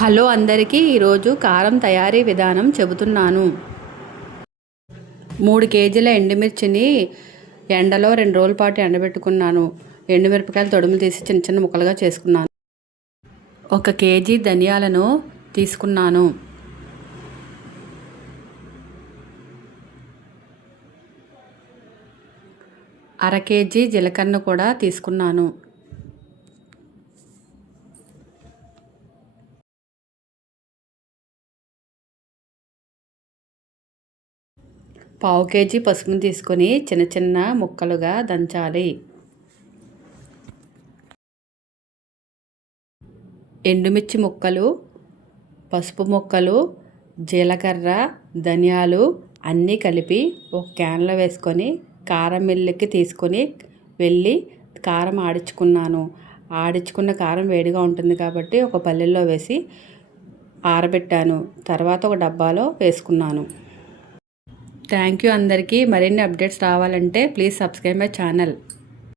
Hello అందరికీ ఈరోజు కారం తయారీ విధానం చెబుతున్నాను. 3 కేజీల ఎండుమిర్చిని ఎండలో 2 రోజుల పాటు ఎండబెట్టుకున్నాను. ఎండుమిరపకాయలు తొడుములు తీసి చిన్న చిన్న ముక్కలుగా చేసుకున్నాను. 1 కేజీ ధనియాలను తీసుకున్నాను. అర కేజీ జీలకర్ర కూడా తీసుకున్నాను. పావు కేజీ పసుపుని తీసుకొని చిన్న చిన్న ముక్కలుగా దంచాలి. ఎండుమిర్చి ముక్కలు, పసుపు ముక్కలు, జీలకర్ర, ధనియాలు అన్నీ కలిపి ఒక క్యాన్లో వేసుకొని కారం మిల్లుకి తీసుకొని వెళ్ళి కారం ఆడించుకున్నాను. ఆడించుకున్న కారం వేడిగా ఉంటుంది కాబట్టి ఒక పల్లెల్లో వేసి ఆరబెట్టాను. తర్వాత ఒక డబ్బాలో వేసుకున్నాను. థ్యాంక్ యూ అందరికీ. మరిన్ని అప్డేట్స్ రావాలంటే ప్లీజ్ సబ్స్క్రైబ్ మై ఛానల్.